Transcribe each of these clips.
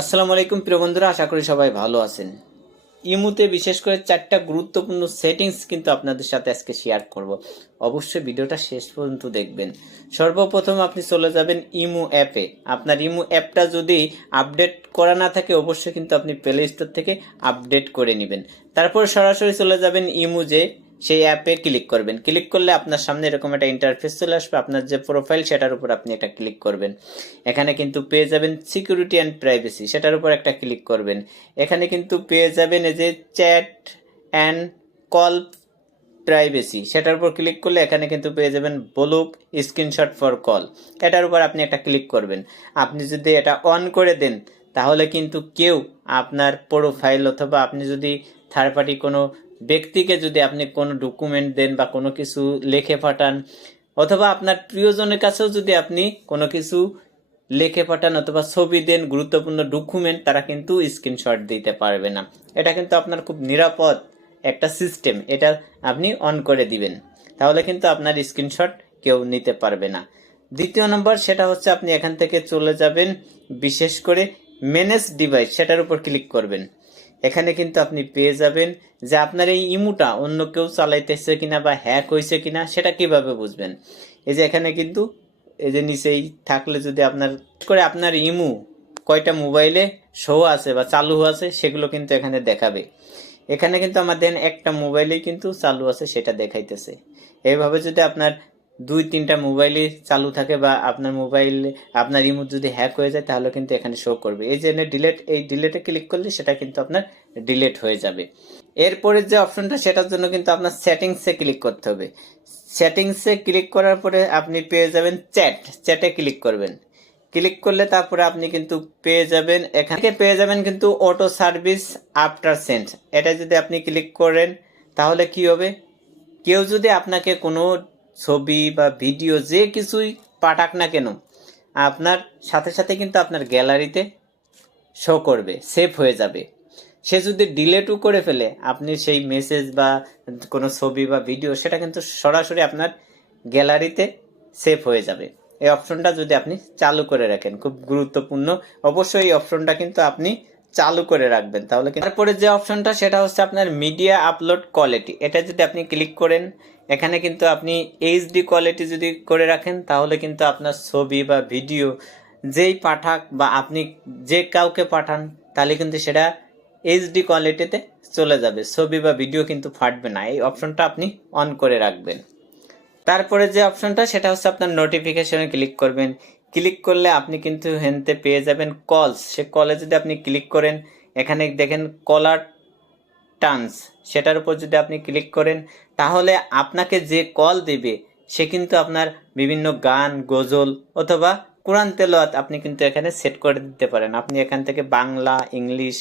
আসসালামু আলাইকুম, প্রিয় বন্ধুরা, আশা করি সবাই ভালো আছেন। ইমুতে বিশেষ করে চারটা গুরুত্বপূর্ণ সেটিংস কিন্তু আপনাদের সাথে আজকে শেয়ার করব। অবশ্যই ভিডিওটা শেষ পর্যন্ত দেখবেন। সর্বপ্রথম আপনি চলে যাবেন ইমু অ্যাপে আপনার ইমু অ্যাপটা যদি আপডেট করা না থাকে, অবশ্যই কিন্তু আপনি প্লে স্টোর থেকে আপডেট করে নেবেন। তারপর সরাসরি চলে যাবেন ইমু যে সেই অ্যাপে ক্লিক করবেন। ক্লিক করলে আপনার সামনে এরকম একটা ইন্টারফেস চলে আসবে। আপনার যে প্রোফাইল সেটার উপর আপনি একটা ক্লিক করবেন। এখানে কিন্তু পেয়ে যাবেন সিকিউরিটি অ্যান্ড প্রাইভেসি সেটার উপর একটা ক্লিক করবেন। এখানে কিন্তু পেয়ে যাবেন এই যে চ্যাট অ্যান্ড কল প্রাইভেসি সেটার উপর ক্লিক করলে এখানে কিন্তু পেয়ে যাবেন বলুক স্ক্রিনশট ফর কল এটার উপর আপনি একটা ক্লিক করবেন। আপনি যদি এটা অন করে দেন, তাহলে কিন্তু কেউ আপনার প্রোফাইল অথবা আপনি যদি থার্ড পার্টি কোনো ব্যক্তিকে যদি আপনি কোনো ডকুমেন্ট দেন বা কোনো কিছু লিখে পাঠান, অথবা আপনার প্রিয়জনের কাছেও যদি আপনি কোনো কিছু লিখে পাঠান অথবা ছবি দেন, গুরুত্বপূর্ণ ডকুমেন্ট তারা কিন্তু স্ক্রিনশট দিতে পারবে না। এটা কিন্তু আপনার খুব নিরাপদ একটা সিস্টেম এটা আপনি অন করে দিবেন। তাহলে কিন্তু আপনার স্ক্রিনশট কেউ নিতে পারবে না। দ্বিতীয় নম্বর, সেটা হচ্ছে আপনি এখান থেকে চলে যাবেন, বিশেষ করে ম্যানেজ ডিভাইস সেটার উপর ক্লিক করবেন। এখানে কিন্তু আপনি পেয়ে যাবেন যে আপনার এই ইমুটা অন্য কেউ চালাইতেছে কিনা বা হ্যাক হয়েছে কিনা সেটা কীভাবে বুঝবেন। এই যে এখানে কিন্তু এই যে নিচেই থাকলে যদি আপনার করে আপনার ইমু কয়টা মোবাইলে শো আছে বা চালু আছে সেগুলো কিন্তু এখানে দেখাবে। এখানে কিন্তু আমাদের একটা মোবাইলেই কিন্তু চালু আছে সেটা দেখাইতেছে। এইভাবে যদি আপনার দুই, তিনটা মোবাইলে চালু থাকে বা আপনার মোবাইল, আপনার রিমোট যদি হ্যাক হয়ে যায়, তাহলে কিন্তু এখানে শো করবে। এই জন্য ডিলেট এই ডিলেটে ক্লিক করলে সেটা কিন্তু আপনার ডিলেট হয়ে যাবে। এরপরে যে অপশনটা সেটার জন্য কিন্তু আপনার সেটিংসে ক্লিক করতে হবে। সেটিংসে ক্লিক করার পরে আপনি পেয়ে যাবেন চ্যাট চ্যাটে ক্লিক করবেন। ক্লিক করলে তারপরে আপনি কিন্তু পেয়ে যাবেন, এখান থেকে পেয়ে যাবেন কিন্তু অটো সার্ভিস আফটার সেন্ট এটা যদি আপনি ক্লিক করেন, তাহলে কি হবে? কেউ যদি আপনাকে কোনো ছবি বা ভিডিও যে কিছুই পাঠাক না কেন, আপনার সাথে সাথে কিন্তু আপনার গ্যালারিতে শো করবে সেভ হয়ে যাবে। সে যদি ডিলেটও করে ফেলে, আপনি সেই মেসেজ বা কোনো ছবি বা ভিডিও সেটা কিন্তু সরাসরি আপনার গ্যালারিতে সেভ হয়ে যাবে। এই অপশনটা যদি আপনি চালু করে রাখেন, খুব গুরুত্বপূর্ণ। অবশ্যই এই অপশনটা কিন্তু আপনি চালু করে রাখবেন, তাহলে তারপরে যে অপশনটা, সেটা হচ্ছে আপনার মিডিয়া আপলোড কোয়ালিটি এটা যদি আপনি ক্লিক করেন, এখানে কিন্তু আপনি এইচডি কোয়ালিটি যদি করে রাখেন, তাহলে কিন্তু আপনার ছবি বা ভিডিও যেই পাঠাক বা আপনি যে কাউকে পাঠান, তাহলে কিন্তু সেটা এইচডি কোয়ালিটিতে চলে যাবে। ছবি বা ভিডিও কিন্তু ফাটবে না। এই অপশনটা আপনি অন করে রাখবেন। তারপরে যে অপশনটা, সেটা হচ্ছে আপনার নোটিফিকেশনে ক্লিক করবেন। ক্লিক করলে আপনি কিন্তু হেনতে পেয়ে যাবেন কলস সে কলে যদি আপনি ক্লিক করেন, এখানে দেখেন কলার টার্নস সেটার উপর যদি আপনি ক্লিক করেন, তাহলে আপনাকে যে কল দেবে, সে কিন্তু আপনার বিভিন্ন গান, গজল অথবা কোরআন তেলাওয়াত আপনি কিন্তু এখানে সেট করে দিতে পারেন। আপনি এখান থেকে বাংলা, ইংলিশ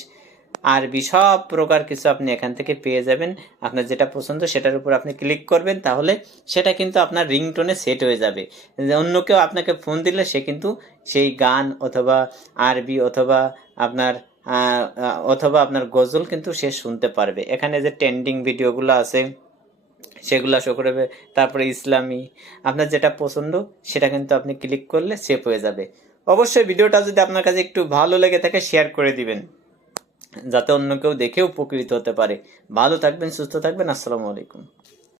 আরবি সব প্রকার কিছু আপনি এখান থেকে পেয়ে যাবেন। আপনার যেটা পছন্দ সেটার উপর আপনি ক্লিক করবেন, তাহলে সেটা কিন্তু আপনার রিংটোনে সেট হয়ে যাবে। অন্য কেউ আপনাকে ফোন দিলে সে কিন্তু সেই গান অথবা আরবি অথবা আপনার অথবা আপনার গজল কিন্তু সে শুনতে পারবে। এখানে যে ট্রেন্ডিং ভিডিওগুলো আছে, সেগুলো শো করবে। তারপরে ইসলামী, আপনার যেটা পছন্দ সেটা কিন্তু আপনি ক্লিক করলে সেভ হয়ে যাবে। অবশ্যই ভিডিওটা যদি আপনার কাছে একটু ভালো লেগে থাকে শেয়ার করে দিবেন। যাতে অন্য কেউ দেখে উপকৃত হতে পারে। ভালো থাকবেন সুস্থ থাকবেন আসসালামু আলাইকুম।